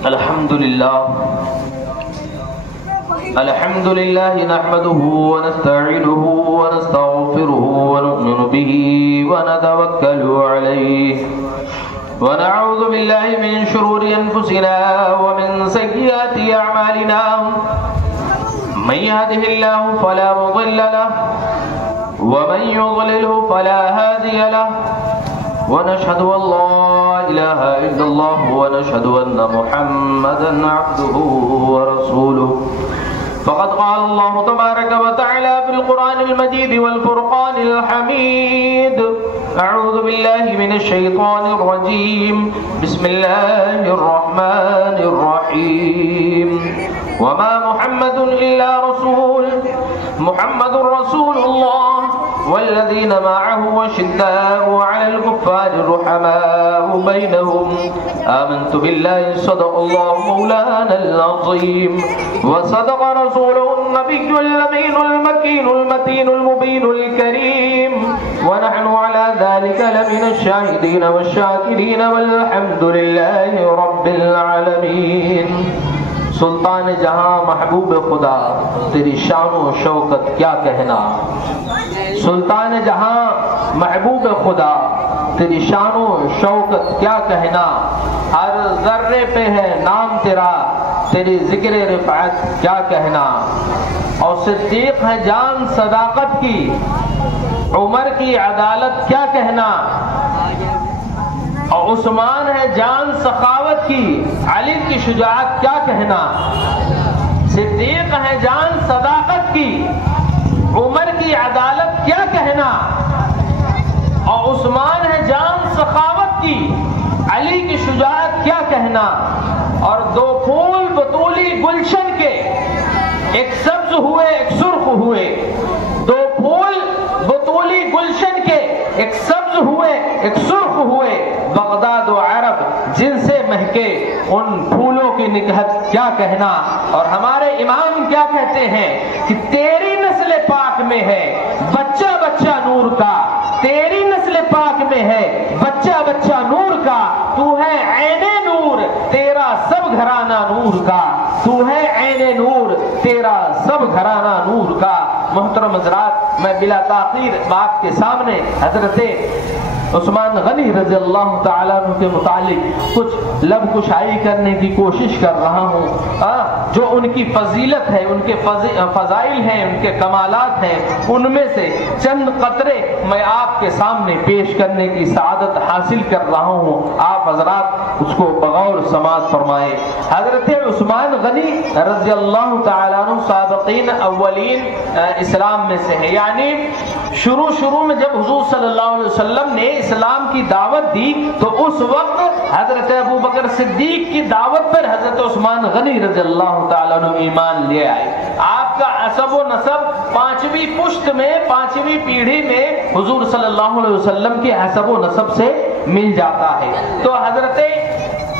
الحمد لله نحمده ونستعينه ونستغفره ونؤمن به ونتوكل عليه ونعوذ بالله من شرور أنفسنا ومن سيئات أعمالنا من يهده الله فلا مضل له ومن يضلله فلا هادي له ونشهد أن لا إله إلا الله ونشهد أن محمدا عبده ورسوله فقد قال الله تبارك وتعالى في القرآن المجيد والفرقان الحميد أعوذ بالله من الشيطان الرجيم بسم الله الرحمن الرحيم وما محمد إلا رسول محمد رسول الله والذين معه أشداء على الكفار رحماء بينهم آمنت بالله صدق الله مولانا العظيم وصدق رسوله النبي الأمين المكين المتين المبين الكريم ونحن على ذلك لمن الشاهدين والشاكرين والحمد لله رب العالمين سلطان جہاں محبوب خدا تیری شان و شوکت کیا کہنا سلطان جہاں محبوب خدا تیری شان و شوکت کیا کہنا ہر ذرے پہ ہے نام تیرا تیری ذکر رفعت کیا کہنا اور صدیق ہے جان صداقت کی عمر کی عدالت کیا کہنا اور عثمان ہے جان سخاوت کی علی کی شجاعت کیا کہنا صدیق ہے جان صداقت کی عمر کی عدالت کیا کہنا اور عثمان ہے جان سخاوت کی علی کی شجاعت کیا کہنا اور دو پھول بطولی گلشن کے ایک سبز ہوئے ایک سرخ ہوئے دو پھول بطولی گلشن کے ایک سبز ہوئے ایک سرخ ہوئے بغداد و عرب جن سے مہکے ان پھولوں کی نکہت کیا کہنا اور ہمارے امام کیا کہتے ہیں کہ تیری نسل پاک میں ہے بچہ بچہ نور کا تیری نسل پاک میں ہے بچہ بچہ نور کا تو ہے عین نور تیرا سب گھرانہ نور کا تو ہے عین نور تیرا سب گھرانہ نور کا محترم حضرات میں بلا تاخیر آپ کے سامنے حضرت عثمان غنی رضی اللہ تعالیٰ عنہ کے متعلق کچھ لب کشائی کرنے کی کوشش کر رہا ہوں جو ان کی فضیلت ہے ان کے فضائل ہیں ان کے کمالات ہیں ان میں سے چند قطرے میں آپ کے سامنے پیش کرنے کی سعادت حاصل کر رہا ہوں آپ حضرات اس کو بغور سماعت فرمائیں حضرت عثمان غنی رضی اللہ تعالیٰ عنہ سابقین اولین اسلام میں سے ہے یعنی شروع میں جب حضور صلی اللہ علیہ وسلم نے اسلام کی دعوت دی تو اس وقت حضرت ابو بکر صدیق کی دعوت پر حضرت عثمان غنی رضی اللہ تعالیٰ عنہ ایمان لے آئے آپ کا عصب و نسب پانچویں پشت میں پانچویں پیڑھی میں حضور صلی اللہ علیہ وسلم کے عصب و نسب سے مل جاتا ہے تو حضرت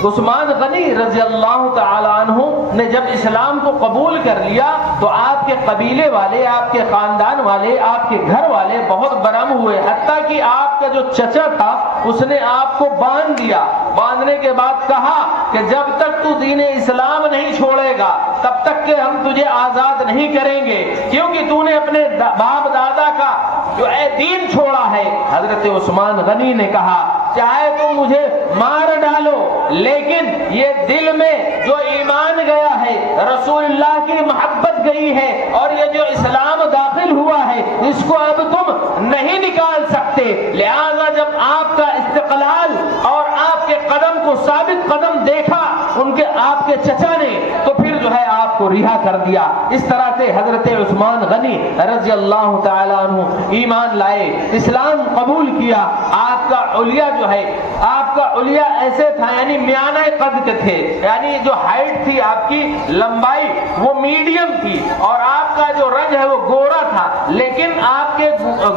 عثمان غنی رضی اللہ تعالیٰ عنہ نے جب اسلام کو قبول کر لیا تو آپ کے قبیلے والے آپ کے خاندان والے آپ کے گھر والے بہت برہم ہوئے حتیٰ کہ آپ کا جو چچا تھا اس نے آپ کو باندھ دیا باندھنے کے بعد کہا کہ جب تک تو دین اسلام نہیں چھوڑے گا تب تک کہ ہم تجھے آزاد نہیں کریں گے کیونکہ تو نے اپنے باپ دادا کا جو اے دین چھوڑا ہے حضرت عثمان غنی نے کہا چاہے تم مجھے مار ڈالو لیکن یہ دل میں جو ایمان گیا ہے رسول اللہ کی محبت گئی ہے اور یہ جو اسلام داخل ہوا ہے اس کو اب تم نہیں نکال سکتے لہذا جب آپ کا استقلال اور آپ کے قدم کو ثابت قدم دیکھا ان کے آپ کے چچا نے تو پھر جو ہے آپ کو رہا کر دیا اس طرح سے حضرت عثمان غنی رضی اللہ تعالیٰ عنہ ایمان لائے اسلام قبول کیا آپ کا علیا جو ہے آپ کا علیا ایسے تھا یعنی میانہ قد کے تھے یعنی جو ہائٹ تھی آپ کی لمبائی وہ میڈیم تھی اور آپ کا جو رنگ ہے وہ گورا تھا لیکن آپ کے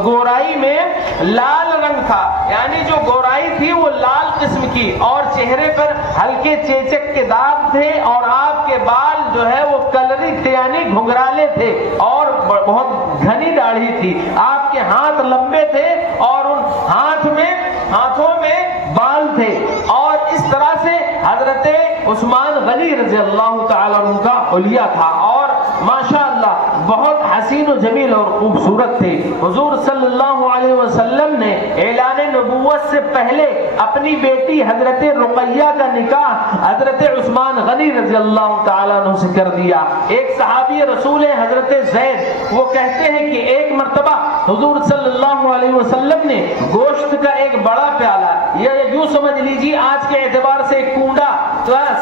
گورائی میں لال رنگ تھا یعنی جو گورائی تھی وہ لال قسم کی اور چہرے پر ہلکے چیچک کے داغ تھے اور آپ کے بال جو ہے وہ کلری تھے یعنی گھنگرالے تھے اور بہت گھنی داڑھی تھی آپ کے ہاتھ لمبے تھے اور ان ہاتھوں میں بال تھے اور اس طرح سے حضرت عثمان غنی رضی اللہ تعالیٰ عنہ کا حلیہ تھا اور ماشاءاللہ بہت حسین و جمیل اور خوبصورت تھے. حضور صلی اللہ علیہ وسلم نے اعلان نبوت سے پہلے اپنی بیٹی حضرت رقیہ کا نکاح حضرت عثمان غنی رضی اللہ تعالیٰ عنہ سے کر دیا. ایک صحابی رسول حضرت زید وہ کہتے ہیں کہ ایک مرتبہ حضور صلی اللہ علیہ وسلم نے گوشت کا ایک بڑا پیالہ یا یوں سمجھ لیجیے آج کے اعتبار سے ایک کنڈا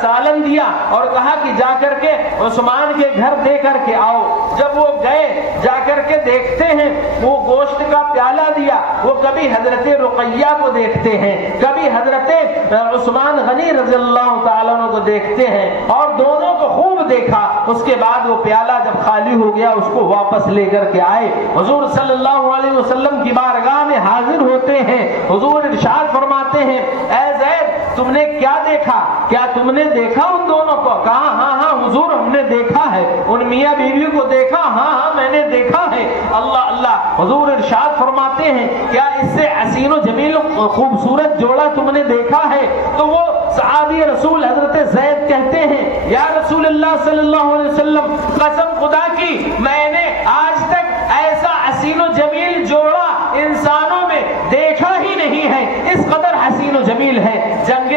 سالن دیا اور کہا کہ جا کر کے عثمان کے گھر دے کر کے آؤ. جب وہ گئے جا کر کے دیکھتے ہیں وہ گوشت کا پیالہ دیا, وہ کبھی حضرت رقیہ کو دیکھتے ہیں کبھی حضرت عثمان غنی رضی اللہ تعالیٰ عنہ کو دیکھتے ہیں اور دونوں کو خوب دیکھا. اس کے بعد وہ پیالہ جب خالی ہو گیا اس کو واپس لے کر کے آئے, حضور صلی اللہ علیہ وسلم کی بارگاہ میں حاضر ہوتے ہیں. حضور ارشاد فرماتے ہیں اے زید تم نے کیا دیکھا, کیا تم نے دیکھا ان دونوں کو؟ کہا ہاں ہاں حضور ہم نے دیکھا ہے. ان میاں بیوی کو دیکھا؟ ہاں ہاں میں نے دیکھا ہے. اللہ اللہ. حضور ارشاد فرماتے ہیں کیا اس سے حسین و جمیل خوبصورت جوڑا تم نے دیکھا ہے؟ تو وہ صحابی رسول حضرت زید کہتے ہیں یا رسول اللہ صلی اللہ علیہ وسلم قسم خدا کی میں نے آج تک ایسا حسین و جمیل جوڑا انسانوں میں دیکھا ہی نہیں ہے. اس قدر حسین و جمیل ہے. جنگ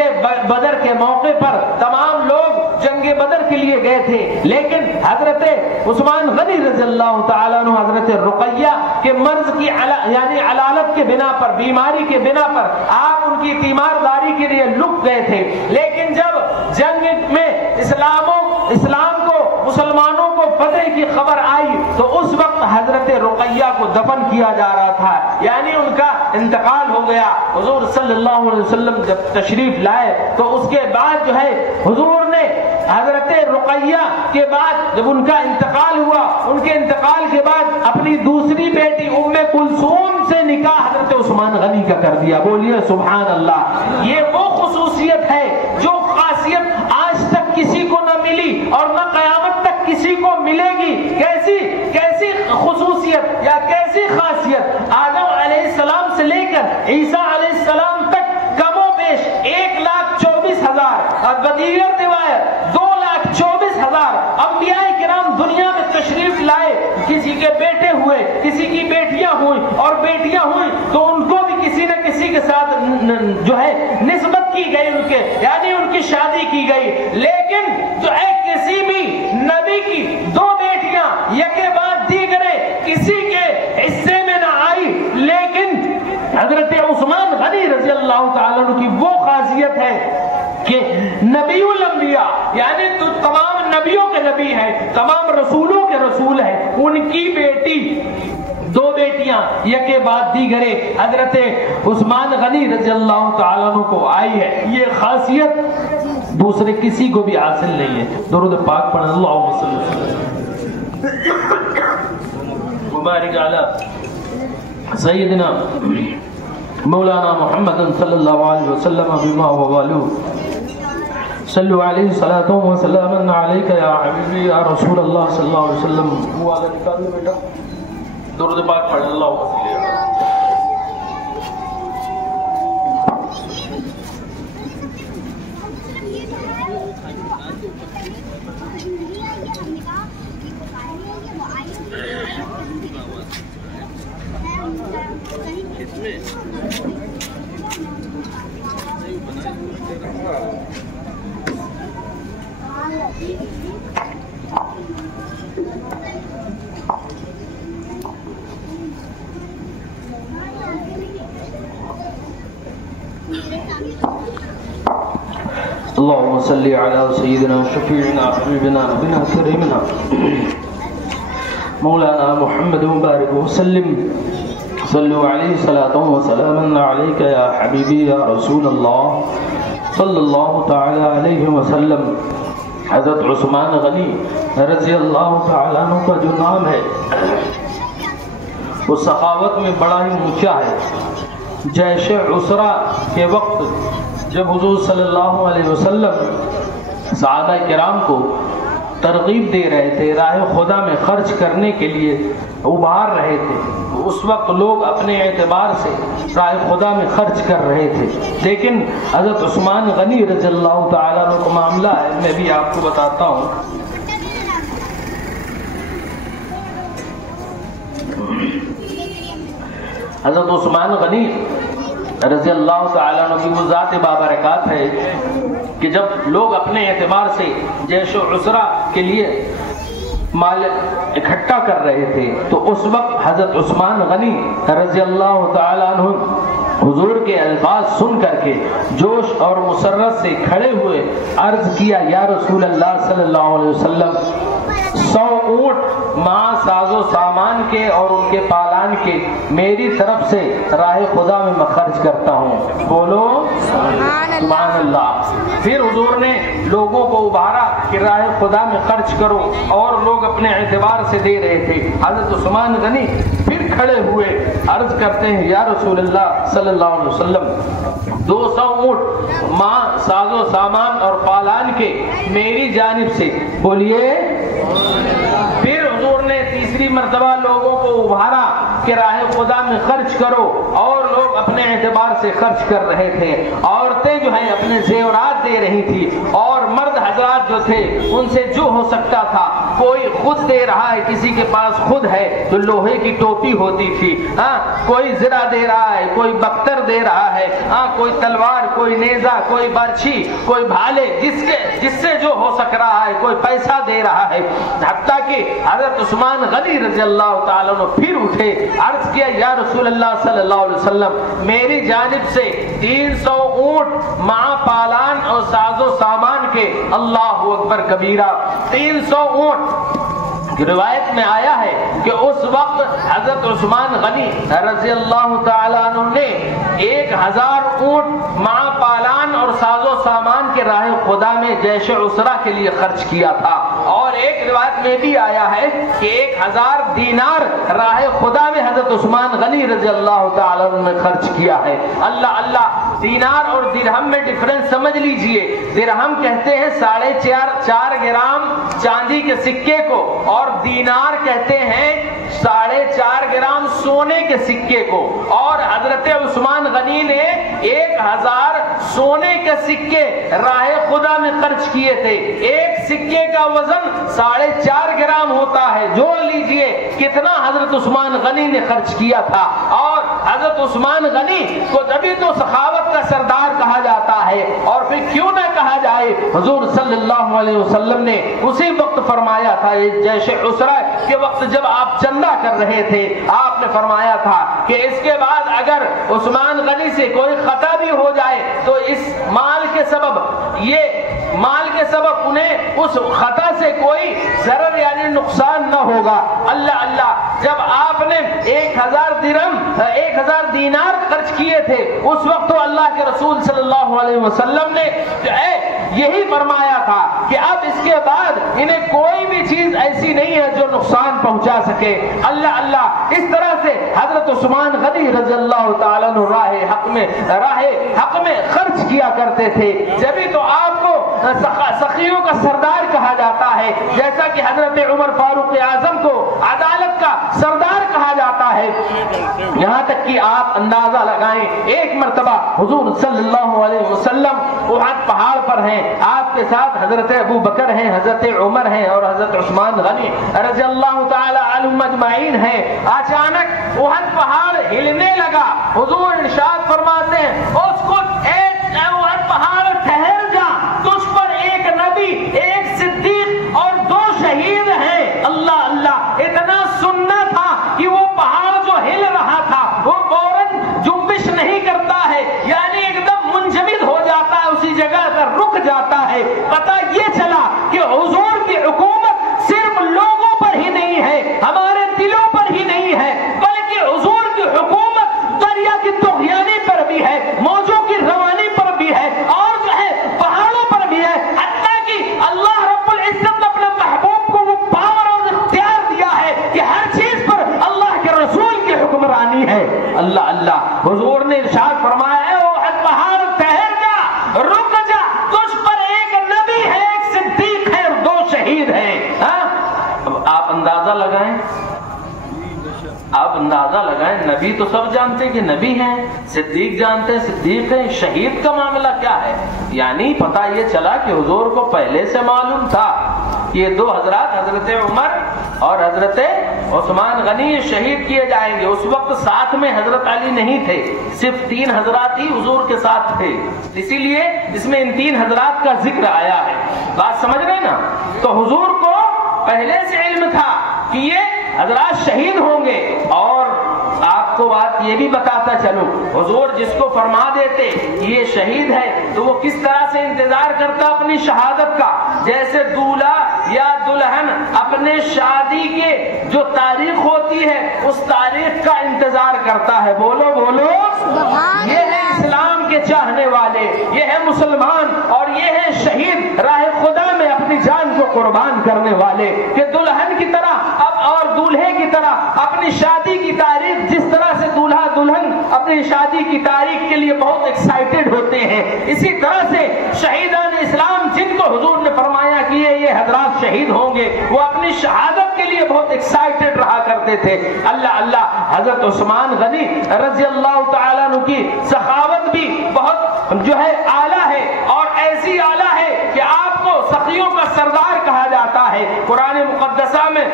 بدر کے موقع پر تمام لوگ جنگ بدر کے لیے گئے تھے لیکن حضرت عثمان غنی رضی اللہ تعالیٰ عنہ حضرت رقیہ کے مرض کی یعنی علالت کے بنا پر, بیماری کے بنا پر آپ ان کی تیمارداری کے لیے لک گئے تھے. لیکن جب جنگ میں اسلام کو مسلمانوں کو فتح کی خبر آئی تو اس وقت حضرت رقیہ کو دفن کیا جا رہا تھا, یعنی ان کا انتقال ہو گیا. حضور صلی اللہ علیہ وسلم جب تشریف لائے تو اس کے بعد جو ہے حضور نے حضرت رقیہ کے بعد جب ان کا انتقال ہوا ان کے انتقال کے بعد اپنی دوسری بیٹی ام کلثوم سے نکاح حضرت عثمان غنی کا کر دیا. بولیے سبحان اللہ. یہ وہ خصوصیت ہے جو خاصیت آج تک کسی کو نہ ملی اور نہ قیامت تک کسی کو ملے گی. کیسی خصوصیت یا کیسی خاصیت؟ آدم علیہ السلام سے لے کر عیسیٰ علیہ السلام تک کم و بیش 1,24,000 اور بدیگر روایت 2,24,000 انبیاء کرام دنیا میں تشریف لائے. کسی کے بیٹے ہوئے, کسی کی بیٹیاں ہوئی اور بیٹیاں ہوئی تو ان کو بھی کسی نہ کسی کے ساتھ جو ہے نسبت کی گئی, ان کے یعنی ان کی شادی کی گئی. لیکن جو ہے کسی بھی نبی کی 2 بیٹیاں یکے بعد دیگرے کسی کے حصے میں نہ آئی. لیکن حضرت عثمان غنی رضی اللہ تعالیٰ عنہ کی وہ خاصیت ہے کہ نبی الانبیاء یعنی تو تمام نبیوں کے نبی ہے, تمام رسولوں کے رسول ہے, ان کی بیٹی 2 بیٹیاں یکے بعد دیگرے حضرت عثمان غنی رضی اللہ تعالیٰ عنہ کو آئی ہے. یہ خاصیت دوسرے کسی کو بھی حاصل نہیں ہے. درود پاک پڑھیں. اللہم صلی اللہ مبارک علی سیدنا مولانا محمد صلی اللہ علیہ وسلم بما ووالو صلو علیہ صلاۃ و سلام علیک یا حبیبی یا رسول اللہ صلی اللہ علیہ وسلم. وہ آگے نکال لو بیٹا. درود پاک پڑھ. اللہ صلی اللہ. اللهم صل على سيدنا شفيعنا حبيبنا نبينا كريمنا مولانا محمد مبارك وسلم. صلوا عليه صلاة وسلام عليك يا حبيبي يا رسول الله صلى الله تعالى عليه وسلم. حضرت عثمان غنی رضی اللہ تعالیٰ عنہ کا جو نام ہے وہ سخاوت میں بڑا ہی اونچا ہے. جیش عسرہ کے وقت جب حضور صلی اللہ علیہ وسلم صحابہ کرام کو ترغیب دے رہے تھے، راہ خدا میں خرچ کرنے کے لیے ابھار رہے تھے۔ اس وقت لوگ اپنے اعتبار سے راہ خدا میں خرچ کر رہے تھے، لیکن حضرت عثمان غنی رضی اللہ تعالیٰ عنہ کا معاملہ ہے، میں بھی آپ کو بتاتا ہوں۔ حضرت عثمان غنی رضی اللہ تعالیٰ عنہ کی وہ ذات بابرکات ہے کہ جب لوگ اپنے اعتبار سے جیش و عسرہ کے لیے مال اکٹھا کر رہے تھے تو اس وقت حضرت عثمان غنی رضی اللہ تعالیٰ عنہ حضور کے الفاظ سن کر کے جوش اور مسرت سے کھڑے ہوئے عرض کیا، یا رسول اللہ صلی اللہ علیہ وسلم، 100 اونٹ ماں ساز و سامان کے اور ان کے پالان کے میری طرف سے راہ خدا میں میں خرچ کرتا ہوں، بولو سبحان اللہ۔ پھر حضور نے لوگوں کو ابھارا کہ راہ خدا میں خرچ کرو، اور لوگ اپنے اعتبار سے دے رہے تھے۔ حضرت عثمان غنی پھر کھڑے ہوئے عرض کرتے ہیں، یا رسول اللہ صلی اللہ علیہ وسلم، 200 اونٹ ماں ساز و سامان اور پالان کے میری جانب سے، بولیے۔ پھر حضور نے تیسری مرتبہ لوگوں کو ابھارا کہ راہ خدا میں خرچ کرو، اور لوگ اپنے اعتبار سے خرچ کر رہے تھے۔ عورتیں جو ہیں اپنے زیورات دے رہی تھی، اور مرد حضرات جو تھے ان سے جو ہو سکتا تھا، کوئی خود دے رہا ہے، کسی کے پاس خود ہے تو لوہے کی ٹوپی ہوتی تھی، کوئی زرہ دے رہا ہے، کوئی بختر دے رہا ہے، کوئی تلوار، کوئی نیزہ، کوئی برچھی، کوئی بھالے، جس سے جو ہو سک رہا ہے، کوئی پیسہ دے رہا ہے۔ حتیٰ کہ حضرت عثمان غنی رضی اللہ تعالیٰ عنہ پھر اٹھے، عرض کیا، یا رسول اللہ صلی اللہ علیہ وسلم، میری جانب سے 300 اونٹ مع پالان اور ساز و سامان کے، اللہ اکبر کبیرہ، 300 اونٹ۔ روایت میں آیا ہے کہ اس وقت حضرت عثمان غنی رضی اللہ تعالیٰ عنہ نے 1000 اونٹ مع پالان اور ساز و سامان کے راہ خدا میں جیش عسرہ کے لیے خرچ کیا تھا، اور ایک روایت میں بھی آیا ہے کہ 1000 دینار راہ خدا میں حضرت عثمان غنی رضی اللہ تعالیٰ عنہ نے خرچ کیا ہے۔ اللہ اللہ، دینار اور درہم میں ڈیفرنس سمجھ لیجئے۔ درہم کہتے ہیں 4.5 گرام چاندی کے سکے کو، اور دینار کہتے ہیں 4.5 گرام سونے کے سکے کو، اور حضرت عثمان غنی نے 1000 سونے کے سکے راہ خدا میں خرچ کیے تھے۔ ایک سکے کا وزن 4.5 گرام ہوتا ہے، جوڑ لیجئے کتنا حضرت عثمان غنی نے خرچ کیا تھا۔ اور حضرت عثمان غنی کو تبھی تو سخاوت کا سردار کہا جاتا ہے، اور پھر کیوں نہ کہا جائے، حضور صلی اللہ علیہ وسلم نے اسی وقت فرمایا تھا، جیش عسرہ کے وقت جب آپ چندہ کر رہے تھے، آپ نے فرمایا تھا کہ اس کے بعد اگر عثمان غنی سے کوئی خطا بھی ہو جائے تو اس مال کے سبب انہیں اس خطا سے کوئی ضرر یعنی نقصان نہ ہوگا۔ اللہ اللہ، جب آپ نے 1000 دینار خرچ کیے تھے، اس وقت تو اللہ کے رسول صلی اللہ علیہ وسلم نے یہی فرمایا تھا کہ اب اس کے بعد انہیں کوئی بھی چیز ایسی نہیں ہے جو نقصان پہنچا سکے۔ اللہ اللہ، اس طرح سے حضرت عثمان غنی رضی اللہ تعالیٰ عنہ راہ حق میں خرچ کیا کرتے تھے۔ جبھی تو آپ کو سخیوں کا سردار کہا جاتا ہے، جیسا کہ حضرت عمر فاروق اعظم کو عدالت کا سردار کہا جاتا ہے۔ یہاں تک کہ آپ اندازہ لگائیں، ایک مرتبہ حضور صلی اللہ علیہ وسلم احد پہاڑ پر ہیں، آپ کے ساتھ حضرت ابو بکر ہیں، حضرت عمر ہیں، اور حضرت عثمان غنی رضی اللہ تعالی عنہم اجمعین ہیں۔ اچانک احد پہاڑ ہلنے لگا، حضور ارشاد فرماتے ہیں، اس کو احد پہاڑ ٹھہر جا، تجھ پر ایک نبی، ایک صدیق اور 2 شہید ہیں۔ اللہ اللہ، اتنا سننا تھا کہ وہ پہاڑ جو ہل رہا تھا وہ فوراً جنبش نہیں کرتا ہے، یعنی ایک دم منجمد ہو جاتا ہے، اسی جگہ پر رک جاتا ہے۔ پتہ یہ چلا کہ حضور کی حکومت صرف لوگوں پر ہی نہیں ہے، ہمارے دلوں پر ہی نہیں ہے، بلکہ حضور کی حکومت دریا کی طغیانی پر بھی ہے، موجوں کی روانی پر بھی ہے، اور جو ہے پہاڑوں پر بھی ہے۔ حتیٰ کہ اللہ رب العزت نے اپنے محبوب کو وہ پاور اور اختیار دیا ہے کہ ہر چیز پر اللہ کے رسول کی حکمرانی ہے۔ اللہ اللہ، حضور نے ارشاد فرمایا ہے، او پہاڑ ٹھہر جا، رک جا، تجھ پر ایک نبی ہے، ایک صدیق ہے اور 2 شہید ہیں۔ لگائیں، آپ اندازہ لگائیں، نبی تو سب جانتے کہ نبی ہیں، صدیق جانتے ہیں صدیق ہیں، شہید کا معاملہ کیا ہے؟ یعنی پتہ یہ چلا کہ حضور کو پہلے سے معلوم تھا کہ یہ دو حضرات حضرت عمر اور حضرت عثمان غنی شہید کیے جائیں گے۔ اس وقت ساتھ میں حضرت علی نہیں تھے، صرف 3 حضرات ہی حضور کے ساتھ تھے، اسی لیے اس میں ان 3 حضرات کا ذکر آیا ہے۔ بات سمجھ رہے نا؟ تو حضور کو پہلے سے علم تھا کہ یہ حضرات شہید ہوں گے، اور آپ کو بات یہ بھی بتاتا چلوں، حضور جس کو فرما دیتے یہ شہید ہے تو وہ کس طرح سے انتظار کرتا اپنی شہادت کا، جیسے دولہا یا دلہن اپنے شادی کے جو تاریخ ہوتی ہے اس تاریخ کا انتظار کرتا ہے۔ بولو بولو، یہ ہے اسلام کے چاہنے والے، یہ ہے مسلمان، اور یہ ہے شہید راہ خدا میں اپنی جان کو قربان کرنے والے، کہ دلہن کی طرح اب اور دولہے کی طرح اپنی شادی کی تاریخ، جس طرح سے دولہا دلہن اپنی شادی کی تاریخ کے لیے بہت ایکسائٹڈ ہوتے ہیں، اسی طرح سے شہیدان اسلام جن کو حضور نے فرمایا کہ یہ حضرات شہید ہوں گے، وہ اپنی شہادت کے لیے بہت ایکسائٹڈ رہا کرتے تھے۔ اللہ اللہ، حضرت عثمان غنی رضی اللہ تعالیٰ عنہ کی سخاوت بھی بہت جو ہے اعلیٰ ہے، اور ایسی اعلیٰ ہے کہ آپ کو سخیوں کا سردار کہا جاتا ہے۔ قرآن مقدسہ میں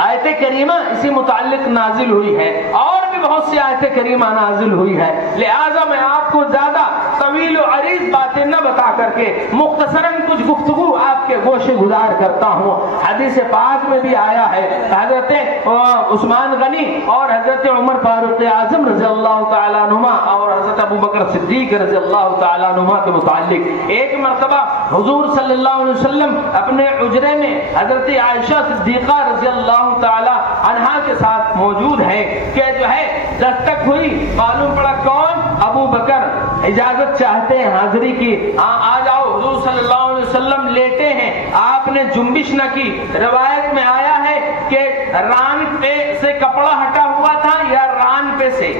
آیت کریمہ اسی متعلق نازل ہوئی ہے، اور بھی بہت سی آیت کریمہ نازل ہوئی ہے، لہذا میں آپ کو زیادہ طویل و عریض باتیں نہ بتا کر کے مختصراً کچھ گفتگو آپ کے گوشے گزار کرتا ہوں۔ حدیث پاک میں بھی آیا ہے حضرت عثمان غنی اور حضرت عمر فاروق اعظم رضی اللہ تعالیٰ عنہما اور حضرت ابو بکر صدیق رضی اللہ تعالیٰ عنہما کے متعلق، ایک مرتبہ حضور صلی اللہ علیہ وسلم اپنے حجرے میں حضرت عائشہ صدیقہ رضی اللہ تعالی عنہا کے ساتھ موجود ہے کہ جو ہے دستک ہوئی، معلوم پڑا کون؟ ابو بکر، اجازت چاہتے ہیں حاضری کی، ہاں آ جاؤ۔ حضور صلی اللہ علیہ وسلم لیٹے ہیں، آپ نے جنبش نہ کی۔ روایت میں آیا ہے کہ ران پہ سے کپڑا ہٹا ہوا تھا یا ران پہ سے،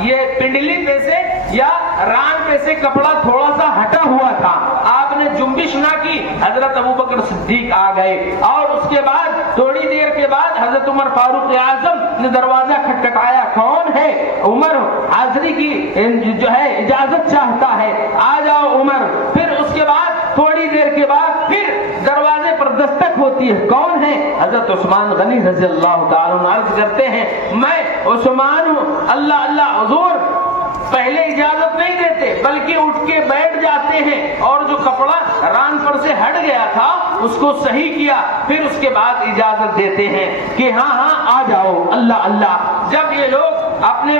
یہ پنڈلی پہ سے یا ران پہ سے کپڑا تھوڑا سا ہٹا ہوا تھا، آپ نے جنبش نہ کی، حضرت ابو بکر صدیق آ گئے، اور اس کے بعد تھوڑی دیر کے بعد حضرت عمر فاروق اعظم نے دروازہ کھٹکھٹایا، کون ہے؟ عمر حاضری کی جو ہے اجازت چاہتا ہے، آ جاؤ عمر۔ پھر اس کے بعد تھوڑی دیر کے بعد پھر دروازے پر دستک ہوتی ہے، کون ہے؟ حضرت عثمان غنی رضی اللہ تعالیٰ عنہ عرض کرتے ہیں میں عثمان ہوں۔ اللہ اللہ، حضور پہلے اجازت نہیں دیتے بلکہ اٹھ کے بیٹھ جاتے ہیں، اور جو کپڑا ران پر سے ہٹ گیا تھا اس کو صحیح کیا، پھر اس کے بعد اجازت دیتے ہیں کہ ہاں ہاں آ جاؤ۔ اللہ اللہ، جب یہ لوگ اپنے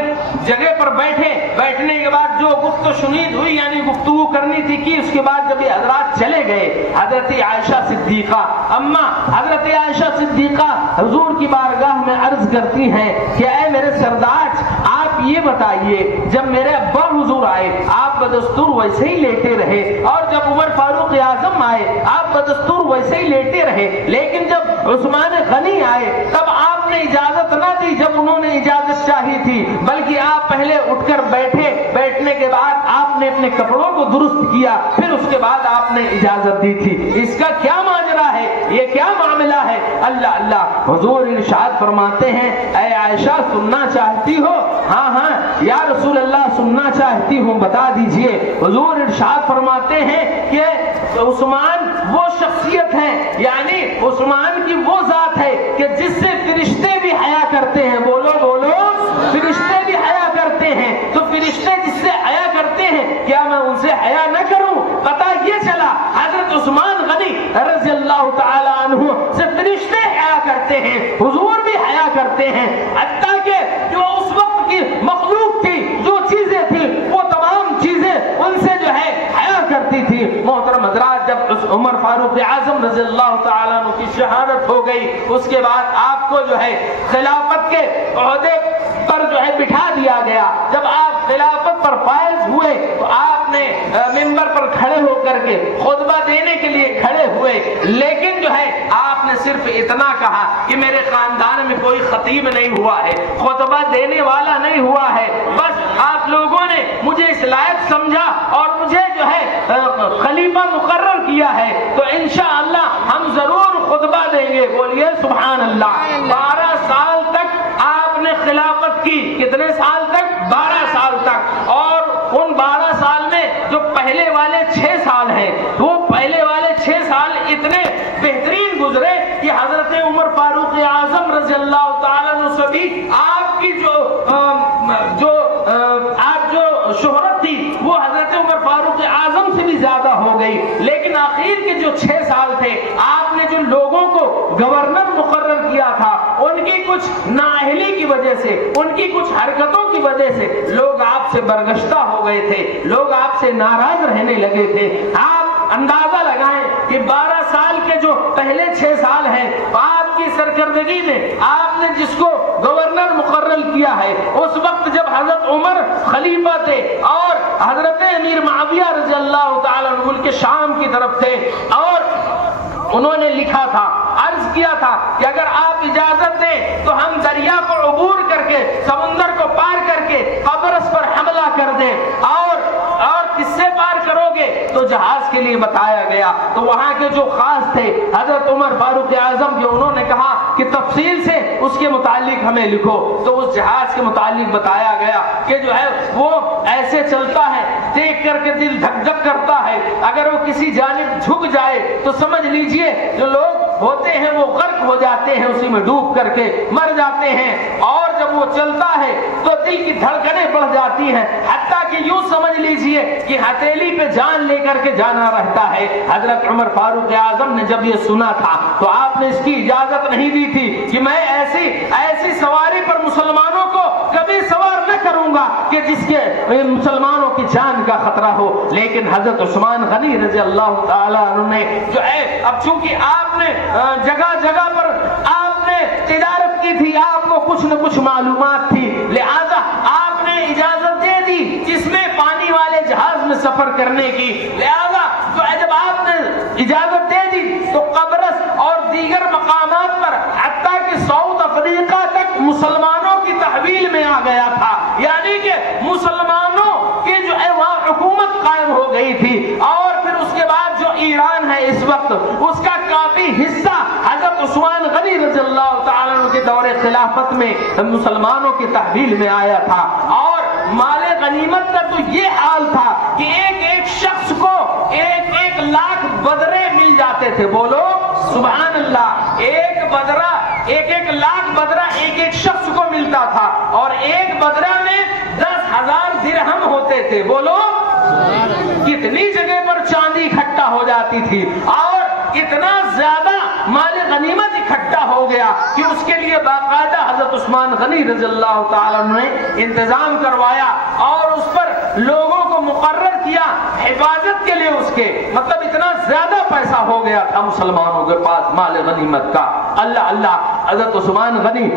جگہ پر بیٹھے، بیٹھنے کے بعد جو گفت و شنید ہوئی یعنی گفتگو کرنی تھی کی، اس کے بعد جب یہ حضرات چلے گئے، حضرت عائشہ صدیقہ اما حضرت عائشہ صدیقہ حضور کی بارگاہ میں عرض کرتی ہیں کہ اے میرے سردار، آپ یہ بتائیے جب میرے ابا حضور آئے آپ بدستور ویسے ہی لیٹے رہے، اور جب عمر فاروق اعظم آئے آپ بدستور ویسے ہی لیٹے رہے، لیکن جب عثمان غنی آئے تب آپ نے اجازت نہ دی جب انہوں نے اجازت چاہی تھی، بلکہ آپ پہلے اٹھ کر بیٹھے، بیٹھنے کے بعد آپ نے اپنے کپڑوں کو درست کیا، پھر اس کے بعد آپ نے اجازت دی تھی، اس کا کیا ماجرا ہے؟ یہ کیا معاملہ ہے؟ اللہ اللہ، حضور ارشاد فرماتے ہیں اے عائشہ سننا چاہتی ہو؟ ہاں ہاں یا رسول اللہ سننا چاہتی ہوں، بتا دیجئے۔ حضور ارشاد فرماتے ہیں کہ عثمان وہ شخصیت ہے، یعنی عثمان کی وہ ذات ہے کہ جس سے فرشتے بھی حیا کرتے ہیں۔ بولو بولو، فرشتے بھی حیا کرتے ہیں، تو فرشتے جس سے حیا کرتے ہیں کیا میں ان سے حیا نہ کروں؟ پتہ یہ چلا حضرت عثمان غنی رضی اللہ تعالی عنہ سے فرشتے حیا کرتے ہیں، حضور بھی حیا کرتے ہیں، حتیٰ کہ جو اس وقت کی مخلوق تھی، جو چیزیں تھیں، وہ تمام چیزیں ان سے جو ہے حیا کرتی تھی۔ محترم حضرات، جب عمر فاروق اعظم رضی اللہ تعالیٰ عنہ کی شہادت ہو گئی، اس کے بعد آپ کو جو ہے خلافت کے عہدے پر جو ہے بٹھا دیا گیا۔ جب آپ خلافت پر فائز ہوئے تو آپ نے منبر پر کھڑے ہو کر کے خطبہ دینے کے لیے کھڑے ہوئے، لیکن جو ہے آپ نے صرف اتنا کہا کہ میرے خاندان میں کوئی خطیب نہیں ہوا ہے، خطبہ دینے والا نہیں ہوا ہے، بس آپ لوگوں نے مجھے اس لائق سمجھا اور مجھے جو ہے خلیفہ مقرر کیا ہے، تو انشاءاللہ ہم ضرور خطبہ دیں گے، بولیے سبحان اللہ۔ 12 سال تک آپ نے خلافت کی، کتنے سال تک؟ 12 سال تک۔ اور ان 12 سال میں جو پہلے والے 6 سال ہیں، وہ پہلے والے 6 سال اتنے بہترین گزرے کہ حضرت عمر فاروق اعظم رضی اللہ تعالیٰ عنہ سے بھی آپ کی جو شہرت تھی وہ حضرت عمر فاروق اعظم سے بھی زیادہ ہو گئی۔ لیکن آخر کے جو 6 سال تھے، آپ نے جو لوگوں کو گورنر مقرر کیا تھا، ان کی کچھ نااہلی کی وجہ سے، ان کی کچھ حرکتوں کی وجہ سے لوگ آپ سے برگشتہ ہو گئے تھے، لوگ آپ سے ناراض رہنے لگے تھے۔ آپ اندازہ لگائیں کہ 12 سال کے جو پہلے 6 سال ہیں، آپ کی سرکردگی میں آپ نے جس کو گورنر مقرر کیا ہے، اس وقت جب حضرت عمر خلیفہ تھے اور حضرت امیر معاویہ رضی اللہ تعالیٰ عنہ ملک شام کی طرف تھے، اور انہوں نے لکھا تھا، عرض کیا تھا کہ اگر آپ اجازت دیں تو ہم دریا کو عبور کر کے، سمندر کو پار کر کے قبرص پر حملہ کر دیں، اور کس سے پار کرو گے؟ تو جہاز کے لیے بتایا گیا۔ تو وہاں کے جو خاص تھے حضرت عمر فاروق اعظم، جو انہوں نے کہا کہ تفصیل سے اس کے متعلق ہمیں لکھو، تو اس جہاز کے متعلق بتایا گیا کہ جو ہے وہ ایسے چلتا ہے، دیکھ کر کے دل دھک دھک کرتا ہے، اگر وہ کسی جانب جھک جائے تو سمجھ لیجئے جو لوگ ہوتے ہیں وہ غرق ہو جاتے ہیں، اسی میں ڈوب کر کے مر جاتے ہیں، اور جب وہ چلتا ہے تو دل کی دھڑکنیں بڑھ جاتی ہیں، حتیٰ کہ یوں سمجھ لیجئے کہ ہتھیلی پہ جان لے کر کے جانا رہتا ہے۔ حضرت عمر فاروق اعظم نے جب یہ سنا تھا تو آپ نے اس کی اجازت نہیں دی تھی کہ میں ایسی سواری پر مسلمانوں کو کبھی سوار نہ کروں گا کہ جس کے مسلمانوں کی جان کا خطرہ ہو۔ لیکن حضرت عثمان غنی رضی اللہ تعالیٰ عنہ نے جو ہے، اب چونکہ آپ نے جگہ جگہ پر آپ نے تجارت کی تھی، آپ کو کچھ نہ کچھ معلومات تھی، لہذا آپ نے اجازت دے دی جس میں پانی والے جہاز میں سفر کرنے کی۔ لہذا تو جب آپ نے اجازت دے دی تو قبرص اور دیگر مقامات پر حتیٰ کہ ساؤتھ افریقہ تک مسلمانوں کی تحویل میں آ گیا تھا، یعنی کہ مسلمانوں کی جو ہے وہاں حکومت قائم ہو گئی تھی۔ اور پھر اس کے بعد جو ایران ہے اس وقت، اس کا کافی حصہ حضرت عثمان غنی رضی اللہ تعالیٰ عنہ کے دور خلافت میں مسلمانوں کی تحویل میں آیا تھا۔ اور مال غنیمت کا تو یہ حال تھا کہ ایک ایک شخص کو 1 لاکھ بدرے مل جاتے تھے، بولو سبحان اللہ۔ ایک لاکھ بدرہ ایک شخص کو ملتا تھا، اور ایک بدرہ میں 10,000 درہم ہوتے تھے، بولو کتنی جگہ پر چاندی اکٹھا ہو جاتی تھی، اور اتنا زیادہ مال غنیمت اکٹھا ہو گیا کہ اس کے لیے باقاعدہ حضرت عثمان غنی رضی اللہ تعالیٰ عنہ نے انتظام کروایا، اور اس پر لوگوں کو مقرر کیا حفاظت کے لیے اس کے، مطلب اتنا زیادہ پیسہ ہو گیا تھا مسلمانوں کے پاس مال غنیمت کا۔ اللہ حضرت عثمان غنی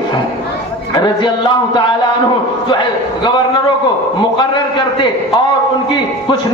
رضی اللہ تعالیٰ عنہ جو ہے گورنروں کو مقرر کرتے، اور ان کی کچھ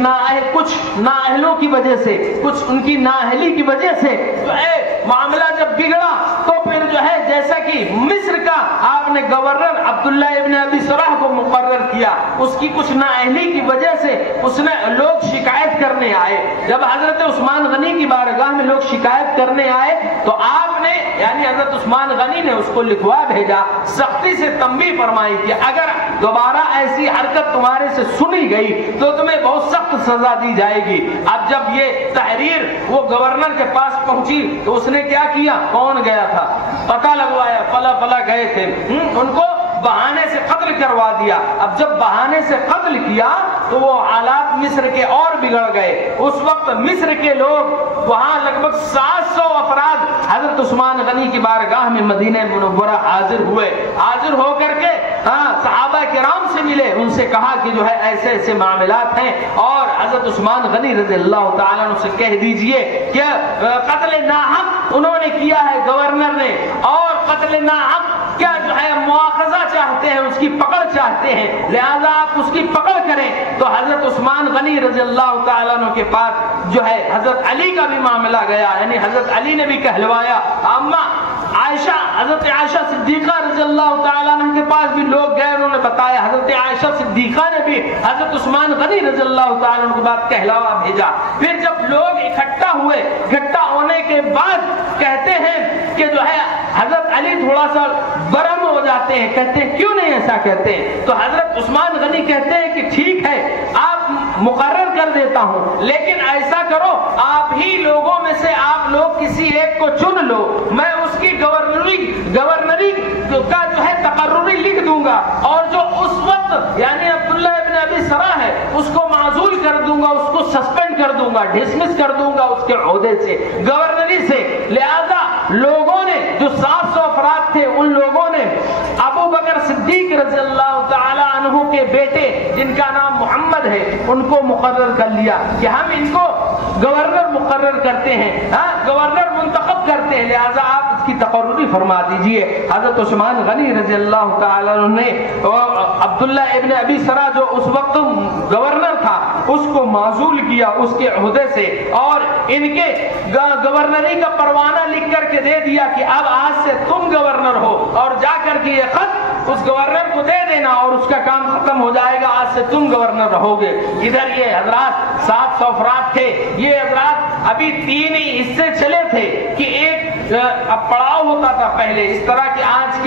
نااہلوں کی وجہ سے، کچھ ان کی نااہلی کی وجہ سے جو ہے معاملہ جب بگڑا تو پھر جو ہے جیسا کہ مصر کا آپ نے گورنر عبداللہ ابن ابی سرح کو مقرر کیا، اس کی کچھ نااہلی کی وجہ سے اس نے لوگ شکایت کرنے آئے۔ جب حضرت عثمان غنی کی بارگاہ میں لوگ شکایت کرنے آئے تو آپ نے یعنی حضرت عثمان غنی نے اس کو لکھوا بھیجا، سختی سے تنبیہ فرمائی کہ اگر دوبارہ ایسی حرکت تمہارے سے سنی گئی تو تمہیں بہت سخت سزا دی جائے گی۔ اب جب یہ تحریر وہ گورنر کے پاس پہنچی تو اس نے کیا کیا؟ کون گیا تھا پتہ لگوایا، فلا گئے تھے، ان کو بہانے سے قتل کروا دیا۔ اب جب بہانے سے قتل کیا تو وہ حالات مصر کے اور بگڑ گئے۔ اس وقت مصر کے لوگ وہاں لگ بھگ 700 افراد حضرت عثمان غنی کی بارگاہ میں مدینہ منورہ حاضر ہوئے۔ حاضر ہو کر کے صحابہ کرام سے ملے، ان سے کہا کہ جو ہے ایسے ایسے معاملات ہیں، اور حضرت عثمان غنی رضی اللہ تعالیٰ عنہ سے کہہ دیجئے کہ قتل ناحق انہوں نے کیا ہے گورنر نے، اور قتل ناحق کیا جو ہے مواخذہ چاہتے ہیں، اس کی پکڑ چاہتے ہیں، لہذا آپ اس کی پکڑ کریں۔ تو حضرت عثمان غنی رضی اللہ تعالیٰ عنہ کے پاس جو ہے حضرت علی کا بھی معاملہ گیا، یعنی حضرت علی نے بھی کہلوایا۔ اما حضرت عائشہ صدیقہ رضی اللہ تعالیٰ عنہ کے پاس بھی لوگ گئے، انہوں نے بتایا، حضرت عائشہ صدیقہ نے بھی حضرت عثمان غنی رضی اللہ تعالیٰ عنہ کے بعد کہلاوا بھیجا۔ پھر جب لوگ اکٹھا ہوئے، اکٹھا ہونے کے بعد کہتے ہیں کہ جو ہے حضرت علی تھوڑا سا برہم ہو جاتے ہیں، کہتے ہیں کیوں نہیں ایسا کہتے ہیں؟ تو حضرت عثمان غنی کہتے ہیں کہ ٹھیک ہے، آپ مقرر کر دیتا ہوں، لیکن ایسا کرو آپ ہی لوگوں میں سے آپ لوگ کسی ایک کو چن لو، میں اس کی گورنری کا جو ہے تقرری لکھ دوں گا، اور جو اس وقت یعنی عبداللہ ابن ابی سرا ہے اس کو معزول کر دوں گا، اس کو سسپینڈ کر دوں گا، ڈسمس کر دوں گا اس کے عہدے سے، گورنری سے۔ لہذا لوگوں نے جو 700 افراد تھے ان لوگوں نے ابو بکر صدیق رضی اللہ تعالی عنہ کے بیٹے جن کا نام محمد ہے ان کو مقرر کر لیا کہ ہم ان کو گورنر مقرر کرتے ہیں، گورنر منتخب کرتے ہیں، لہذا آپ اس کی تقرری فرما دیجئے۔ حضرت عثمان غنی رضی اللہ تعالی عنہ نے عبداللہ ابن ابی سرا جو اس وقت گورنر تھا اس کو معزول کیا اس کے عہدے سے، اور ان کے گورنری کا پروانہ لکھ کر کے دے دیا کہ اب آج سے تم گورنر ہو، اور جا کر کے یہ خط اس گورنر کو دے دینا اور اس کا کام ختم ہو جائے گا، آج سے تم گورنر رہو گے۔ ادھر یہ حضرات 700 افراد تھے، یہ حضرات ابھی 3 ہی حصے چلے تھے کہ ایک پڑاؤ ہوتا تھا پہلے اس طرح کہ آج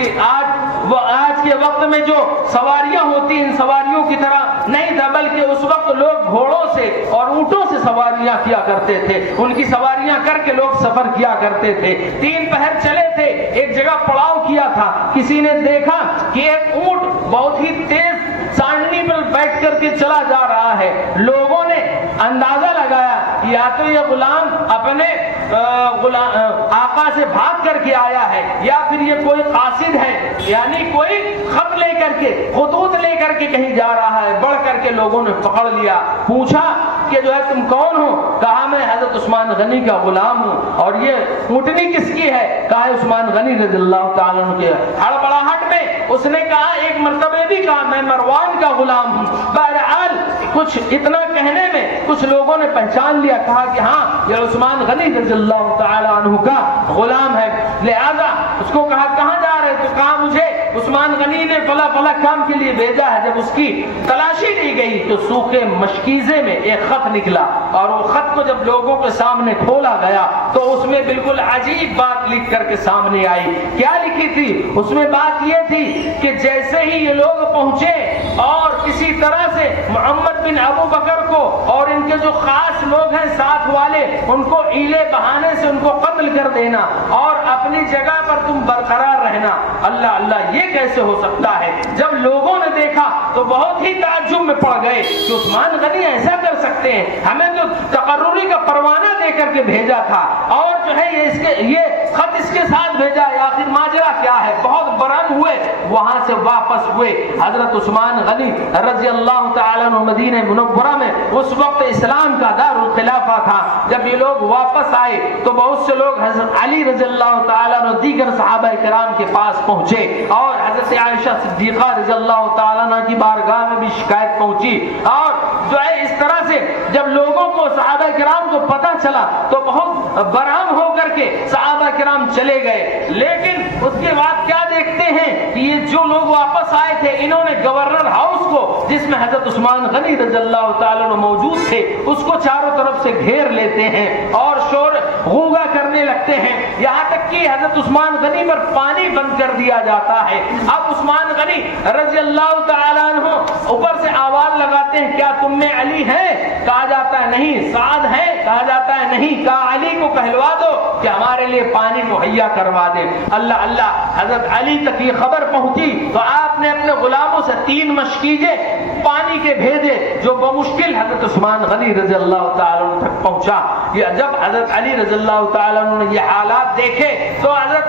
کے وقت میں جو سواریاں ہوتی ان سواریوں کی طرح نہیں تھا، بلکہ اس وقت لوگ گھوڑوں سے اور اونٹوں سے سواریاں کیا کرتے تھے، ان کی سواریاں کر کے لوگ سفر کیا کرتے تھے۔ 3 پہر چلے تھے، ایک جگہ پڑاؤ کیا تھا، کسی نے دیکھا کہ ایک اونٹ بہت ہی تیز سانڈنی پر بیٹھ کر کے چلا جا رہا ہے، لوگوں نے اندازہ لگایا یا تو یہ غلام اپنے آقا سے بھاگ کر کے آیا ہے یا پھر یہ کوئی قاصد ہے، یعنی کوئی خط لے کر کے خطوط لے کر کے کہیں جا رہا ہے۔ بڑھ کر کے لوگوں نے پکڑ لیا، پوچھا کہ جو ہے تم کون ہو؟ کہا میں حضرت عثمان غنی کا غلام ہوں۔ اور یہ اونٹنی کس کی ہے؟ کہا عثمان غنی رضی اللہ تعالیٰ عنہ کے۔ ہڑبڑاہٹ میں اس نے کہا، ایک مرتبہ بھی کہا میں مروان کا غلام ہوں۔ بہرحال کچھ اتنا کہنے میں کچھ لوگوں نے پہچان لیا، کہا کہ ہاں یہ عثمان غنی رضی اللہ تعالیٰ عنہ کا غلام ہے۔ لہذا اس کو کہا کہاں جا رہے؟ تو کہا مجھے عثمان غنی نے فلاں فلاں کام کے لیے بھیجا ہے۔ جب اس کی تلاشی لی گئی تو سوکھے مشکیزے میں ایک خط نکلا، اور وہ خط کو جب لوگوں کے سامنے کھولا گیا تو اس میں بالکل عجیب بات لکھ کر کے سامنے آئی۔ کیا لکھی تھی؟ اس میں بات یہ تھی کہ جیسے ہی یہ لوگ پہنچے اور کسی طرح سے محمد بن ابو بکر کو اور ان کے جو خاص لوگ ہیں ساتھ والے ان کو ایلے بہانے سے ان کو قتل کر دینا اور اپنی جگہ پر تم برقرار رہنا۔ اللہ اللہ، یہ کیسے ہو سکتا ہے؟ جب لوگوں نے دیکھا تو بہت ہی تعجب میں پڑ گئے کہ عثمان غنی ایسا کر سکتے ہیں، ہمیں تو تقرری کا پروانہ دے کر کے بھیجا تھا اور جو ہے یہ خط اس کے ساتھ بھیجا ہے، آخر ماجرا کیا ہے؟ بہت برہم ہوئے، وہاں سے واپس ہوئے۔ حضرت عثمان غنی رضی اللہ تعالیٰ عنہ مدینہ منورہ میں اس وقت اسلام کا دارالخلافہ تھا۔ جب یہ لوگ واپس آئے تو بہت سے لوگ حضرت علی رضی اللہ تعالیٰ عنہ دیگر صحابہ کرام کے پاس پہنچے اور حضرت عائشہ صدیقہ رضی اللہ تعالیٰ عنہ کی بارگاہ میں بھی شکایت پہنچی، اور جو ہے اس طرح سے جب لوگوں کو صحابہ کرام کو پتہ چلا تو بہت برہم ہو کر کے صحابہ کرام چلے گئے۔ لیکن اس کے بعد کیا دیکھتے ہیں کہ یہ جو لوگ واپس آئے تھے انہوں نے گورنر ہاؤس کو جس میں حضرت عثمان غنی رضی اللہ تعالیٰ عنہ موجود تھے اس کو چاروں طرف سے گھیر لیتے ہیں اور شور غوغا کرنے لگتے ہیں، یہاں تک کہ حضرت عثمان غنی پر پانی بند کر دیا جاتا ہے۔ اب عثمان غنی رضی اللہ تعالیٰ عنہ اوپر سے آواز لگاتے ہیں، کیا تم میں علی ہے؟ کہا جاتا ہے نہیں۔ سعد ہے؟ کہا جاتا ہے نہیں۔ کہا علی کو کہلوا دو کہ ہمارے لیے پانی مہیا کروا دے۔ اللہ اللہ، حضرت علی تک یہ خبر پہنچی تو آپ نے اپنے غلاموں سے 3 مشکیزیں پانی کے بھیجے جو بمشکل حضرت عثمان غنی رضی اللہ تعالیٰ عنہ تک پہنچا۔ جب حضرت علی رضی اللہ تعالیٰ عنہ نے یہ حالات دیکھے تو حضرت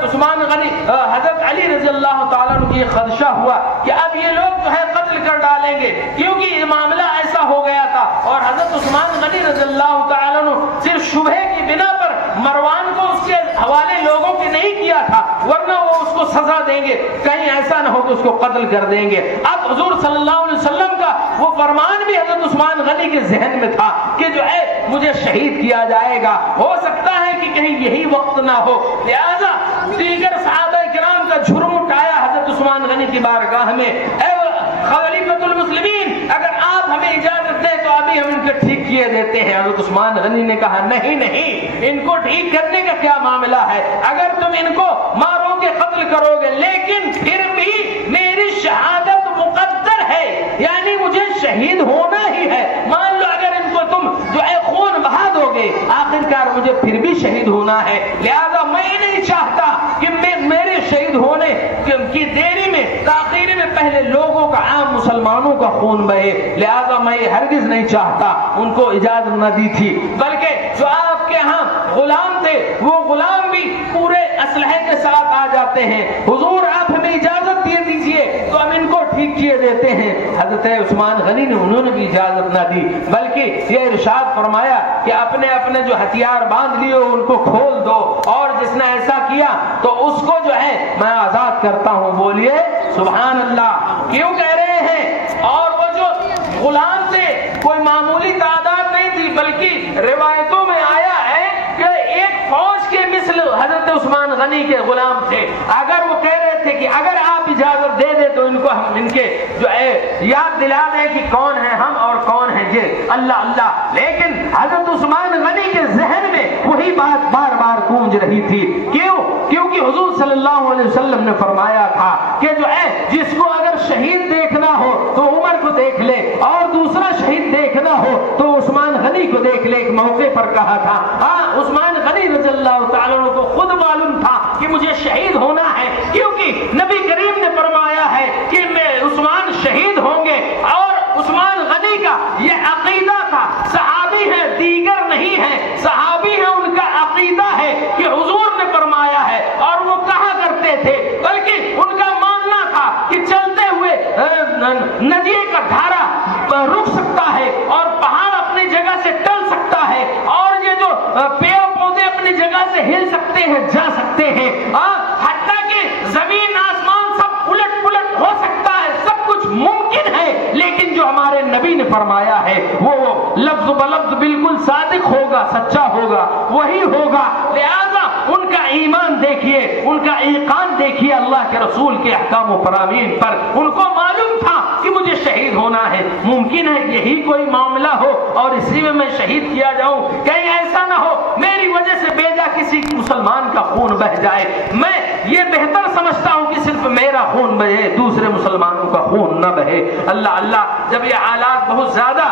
علی رضی اللہ تعالیٰ عنہ کی خدشہ ہوا کہ اب یہ لوگ جو ہے قتل کر ڈالیں گے، کیونکہ یہ معاملہ ایسا ہو گیا تھا اور حضرت عثمان غنی رضی اللہ تعالیٰ عنہ صرف شبہ کی بنا پر مروان کو اس کے حوالے لوگوں کے نہیں کیا تھا، ورنہ وہ اس کو سزا دیں گے، کہیں ایسا نہ ہو کہ اس کو قتل کر دیں گے۔ اب حضور صلی اللہ علیہ وسلم کا وہ فرمان بھی حضرت عثمان غنی کے ذہن میں تھا کہ جو ہے مجھے شہید کیا جائے گا، ہو سکتا ہے کہ کہیں یہی وقت نہ ہو، لہذا دیگر صحابہ کرام کا جھرم اٹھایا حضرت عثمان غنی کی بارگاہ میں، اے خلیفۃ المسلمین، اگر آپ ہمیں اجازت کرتے ہیں تو ابھی ہم ان کو ٹھیک کیے دیتے ہیں. حضرت عثمان غنی نے کہا نہیں نہیں، ان کو ٹھیک کرنے کا کیا معاملہ ہے؟ اگر تم ان کو مارو گے، قتل کرو گے، لیکن پھر بھی میری شہادت مقدر ہے، یعنی مجھے شہید ہونا ہی ہے. مان لو اگر ان کو تم جو ہے خون بہا دو گے، آخرکار مجھے پھر بھی شہید ہونا ہے. لہذا میں نہیں چاہتا کہ میرے شہید ہونے کی دیری میں، تاخیر میں پہلے لوگوں کا، عام مسلمانوں کا خون بہے. لہذا میں ہرگز نہیں چاہتا. ان کو اجازت نہ دی تھی، بلکہ جو آپ کے ہاں غلام تھے وہ غلام بھی پورے اسلحے کے ساتھ آ جاتے ہیں. حضور آپ ہمیں اجازت دے دیجئے تو ہم ان کو ٹھیک کیے دیتے ہیں. حضرت عثمان غنی نے انہوں نے بھی اجازت نہ دی، بلکہ یہ ارشاد فرمایا کہ اپنے اپنے جو ہتھیار باندھ لیے ان کو کھول دو، اور جس نے ایسا کیا تو اس کو جو ہے میں آزاد کرتا ہوں. بولیے سبحان اللہ. کیوں کہہ رہے ہیں؟ اور وہ جو غلام تھے کوئی معمولی تعداد نہیں تھی، بلکہ روایتوں میں آیا ہے کہ ایک فوج کے مثل حضرت عثمان غنی کے غلام تھے. اگر وہ کہہ رہے تھے کہ اگر آپ اجازت دے دیں تو ان کو ہم ان کے جو ہے یاد دلا دیں کہ کون ہیں ہم اور کون ہیں یہ. اللہ اللہ. لیکن حضرت عثمان غنی کے ذہن میں وہی بات بار بار گونج رہی تھی. کیوں؟ کیونکہ حضور صلی اللہ علیہ وسلم نے فرمایا تھا کہ جو ہے جس کو اگر شہید دیکھنا ہو تو عمر کو دیکھ لے، اور دوسرا شہید دیکھنا ہو تو عثمان غنی کو دیکھ لے. ایک موقع پر کہا تھا. ہاں، عثمان غنی رضی اللہ تعالیٰ عنہ کو خود معلوم تھا کہ مجھے شہید ہونا ہے، کیونکہ نبی کریم نے فرمایا ہے کہ میں عثمان شہید ہوں گے. اور عثمان غنی کا یہ عقیدہ تھا. صحابی ہے، دیگر نہیں ہے، صحابی ہے، ان کا عقیدہ ہے کہ حضور نے فرمایا ہے. اور وہ کہا کرتے تھے، بلکہ ان کا ماننا تھا کہ چلتے ہوئے ندی کا دھارا رک سکتا ہے، اور پہاڑ اپنی جگہ سے ٹل سکتا ہے، اور یہ جو پیڑ پودے اپنی جگہ سے ہل سکتے ہیں، جا سکتے ہیں، حتیٰ کہ زمین آسمان سب الٹ پلٹ ہو سکتا ہے، سب کچھ ممکن ہے. لیکن جو ہمارے نبی نے فرمایا ہے وہ لفظ بلفظ بالکل صادق ہوگا، سچا ہوگا، وہی ہوگا. لہذا ان کا ایمان دیکھیے، ان کا ایقان دیکھیے اللہ کے رسول کے احکام و فرامین پر. ان کو معلوم تھا کہ مجھے شہید ہونا ہے. ممکن ہے یہی کوئی معاملہ ہو اور اسی میں شہید کیا جاؤں. کہیں ایسا نہ ہو میری وجہ سے بیجا کسی مسلمان کا خون بہ جائے. میں یہ بہتر سمجھتا ہوں کہ صرف میرا خون بہے، دوسرے مسلمانوں کا خون نہ بہے. اللہ اللہ. جب یہ حالات بہت زیادہ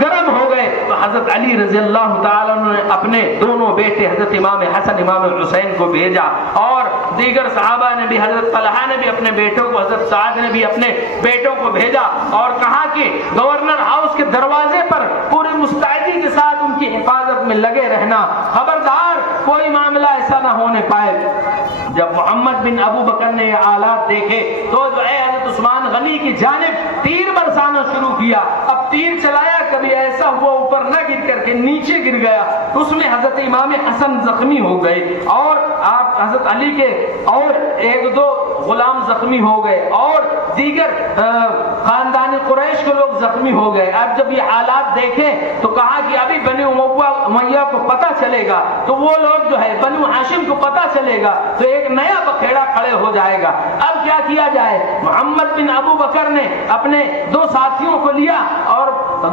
گرم ہو گئے تو حضرت علی رضی اللہ تعالیٰ نے اپنے دونوں بیٹے حضرت امام حسن امام حسین کو بھیجا، اور دیگر صحابہ نے بھی، حضرت طلحہ نے بھی اپنے بیٹوں کو، حضرت سعد نے بھی اپنے بیٹوں کو بھیجا، اور کہا کہ گورنر ہاؤس کے دروازے پر پوری مستعدی کے ساتھ ان کی حفاظت میں لگے رہنا. خبردار کوئی معاملہ ایسا نہ ہونے پائے. جب محمد بن ابو بکر نے یہ حالات دیکھے تو جو ہے حضرت عثمان غنی کی جانب تیر برسانا شروع کیا. اب تیر چلایا، کبھی ایسا ہوا اوپر نہ گر کر کے نیچے گر گیا. اس میں حضرت امام حسن زخمی ہو گئے، اور آپ حضرت علی کے اور ایک دو غلام زخمی ہو گئے، اور دیگر خاندان قریش کے لوگ زخمی ہو گئے. اب جب یہ حالات دیکھیں تو کہا کہ ابھی بنی امیہ کو پتہ چلے گا تو وہ لوگ جو ہے بنو ہاشم کو پتہ چلے گا تو ایک نیا بکھیڑا کھڑے ہو جائے گا. اب کیا کیا جائے؟ محمد بن ابو بکر نے اپنے دو ساتھیوں کو لیا اور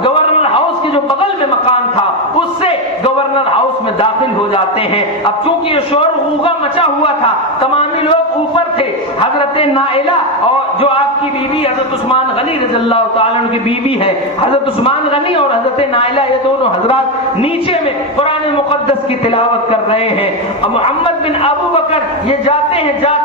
گورنر ہاؤس کے جو بغل میں مکان تھا اس سے گورنر ہاؤس میں داخل ہو جاتے ہیں. اب چونکہ یہ شور غوغا مچا ہوا تھا، تمامی لوگ اوپر تھے. حضرت نائلہ اور جو آپ کی بیوی حضرت عثمان غنی رضی اللہ تعالیٰ عنہ کی بیوی ہے، حضرت عثمان غنی اور حضرت نائلہ، یہ دونوں حضرات نیچے میں قرآن مقدس کی تلاوت کر رہے ہیں. اب محمد بن ابو بکر یہ جاتے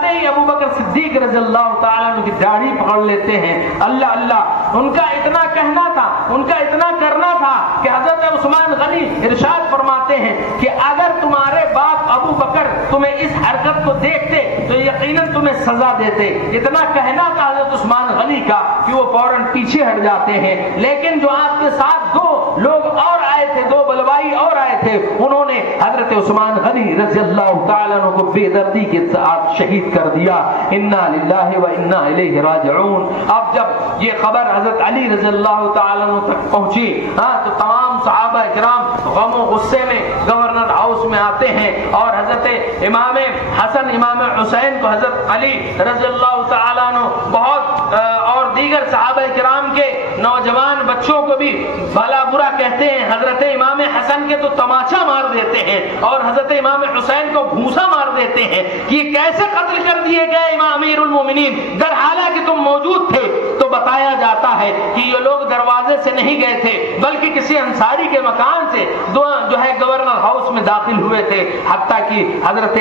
ہی ابو بکر صدیق رضی اللہ تعالیٰ عنہ کی داڑھی پکڑ لیتے ہیں. اللہ اللہ. ان کا اتنا کہنا تھا، ان کا اتنا کرنا تھا کہ حضرت عثمان غنی ارشاد فرماتے ہیں کہ اگر تمہارے باپ ابو بکر تمہیں اس حرکت کو دیکھتے تو یقیناً تمہیں سزا دیتے. اتنا کہنا تھا حضرت عثمان غنی کا کہ وہ فوراً پیچھے ہٹ جاتے ہیں. لیکن جو آپ کے ساتھ دو لوگ اور آئے تھے، دو بلوائی اور آئے تھے، انہوں نے حضرت عثمان غنی رضی اللہ تعالیٰ عنہ کو بے دردی کے ساتھ شہید کر دیا. انا للہ و انا الیہ راجعون. اب جب یہ خبر حضرت علی رضی اللہ تعالیٰ عنہ تک پہنچی تو تمام صحابہ کرام غم و غصے میں گورنر ہاؤس میں آتے ہیں، اور حضرت امام حسن امام حسین کو حضرت علی رضی اللہ تعالیٰ عنہ بہت اور دیگر صحابہ کرام کے نوجوان بچوں کو بھی بھلا برا کہتے ہیں. حضرت امام حسن کے تو تماچا مار دیتے ہیں اور حضرت امام حسین کو گھوسا مار دیتے ہیں کہ یہ کیسے قتل کر دیے گئے امیر المومنین. گر حالانکہ تم موجود تھے تو بتایا جاتا ہے کہ یہ لوگ دروازے سے نہیں گئے تھے بلکہ کسی انصاری کے مکان سے جو ہے گورنر ہاؤس میں داخل ہوئے تھے، حتیٰ کہ حضرت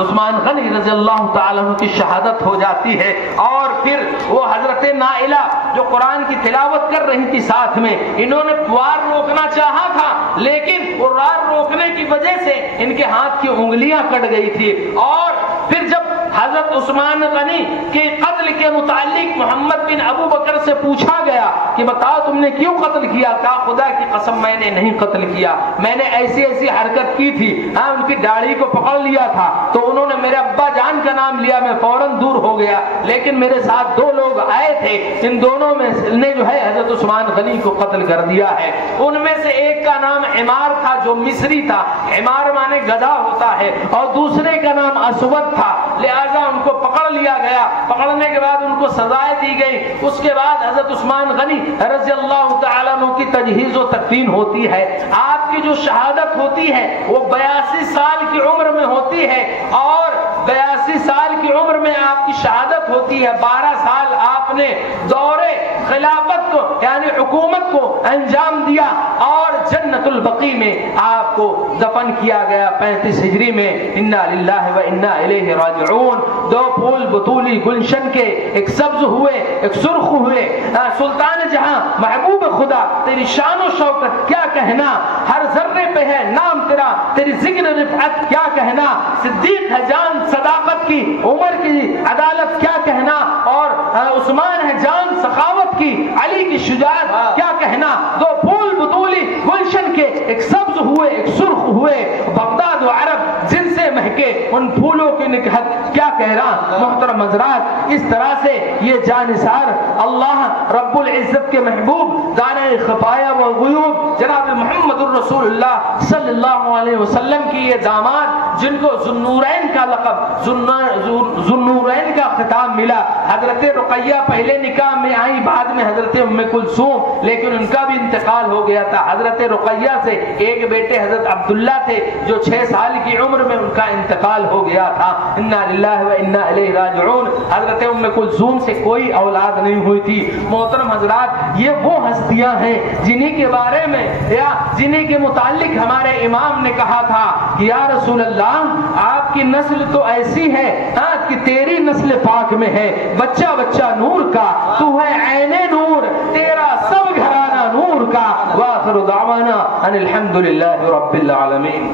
عثمان غنی رضی اللہ تعالیٰ عنہ کی شہادت ہو جاتی ہے. اور پھر وہ حضرت نائلہ جو قرآن کی تلاوت کر رہی تھی ساتھ میں، انہوں نے وار روکنا چاہا تھا لیکن وہ وار روکنے کی وجہ سے ان کے ہاتھ کی انگلیاں کٹ گئی تھی. اور پھر جب حضرت عثمان غنی کے قتل کے متعلق محمد بن ابو بکر سے پوچھا گیا کہ بتاؤ تم نے کیوں قتل کیا؟ کہا خدا کی قسم میں نے نہیں قتل کیا، میں نے ایسی ایسی حرکت کی تھی، ان کی داڑھی کو پکڑ لیا تھا تو انہوں نے میرے ابا جان کا نام لیا، میں فوراً دور ہو گیا، لیکن میرے ساتھ دو لوگ آئے تھے، ان دونوں میں نے جو ہے حضرت عثمان غنی کو قتل کر دیا ہے. ان میں سے ایک کا نام عمار تھا جو مصری تھا، عمار مانے گدھا ہوتا ہے، اور دوسرے کا نام اسود تھا، لہذا ان کو پکڑ لیا گیا. پکڑنے کے بعد ان کو سزائیں دی گئی. اس کے بعد حضرت عثمان غنی رضی اللہ تعالیٰ عنہ کی تجہیز و تکفین ہوتی ہے. آپ کی جو شہادت ہوتی ہے وہ 82 سال کی عمر میں ہوتی ہے، اور 82 سال کی عمر میں آپ کی شہادت ہوتی ہے. 12 سال آپ نے دور خلافت کو یعنی حکومت کو انجام دیا اور جنت البقیع میں آپ کو دفن کیا گیا 35 ہجری میں. انا للہ و انا الیہ راجعون. دو پھول بطولی گلشن کے ایک سبز ہوئے ایک سرخ ہوئے. سلطان جہاں محبوب خدا تیری شان و شوکت کیا کہنا، ہر ذرے پہ ہے نام تیرا، تیری ذکر رفعت کیا کہنا، صدیق ہے جان صداقت کی، عمر کی عدالت کیا کہنا، اور عثمان ہے جان سخاوت کی، علی کی شجاعت کیا کہنا. دو پھول بطولی گلشن کے ایک سبز ہوئے ایک سرخ ہوئے، بغداد و عرب جن سے مہکے ان پھولوں کی نکہت کیا کہہ رہا. محترم حضرات، اس طرح سے یہ جانثار اللہ رب العزت کے محبوب دانۂ خفایا و غیوب جناب محمد الرسول اللہ صلی اللہ علیہ وسلم کی یہ داماد جن کو ذوالنورین کا لقب ذوالنورین کا خطاب ملا. حضرت رقیہ پہلے نکاح میں آئی، بعد میں حضرت ام کلثوم، لیکن ان کا بھی انتقال ہو گیا تھا. حضرت رقیہ سے ایک بیٹے حضرت عبداللہ تھے جو 6 سال کی عمر میں ان کا انتقال ہو گیا تھا. انا للہ و انا الیہ راجعون. حضرت ام کلثوم سے کوئی اولاد نہیں ہوئی تھی. محترم حضرات، یہ وہ ہستیاں ہیں جنہی کے بارے میں یا جنہی کے متعلق ہمارے امام نے کہا تھا کہ یا رسول اللہ آپ کی نسل تو ایسی ہے کہ تیری نسل پاک میں ہے بچہ بچہ نور کا، تو ہے عین نور، تیرا سب گھرانہ نور کا. وآخر دعوانا ان الحمد للہ رب العالمین.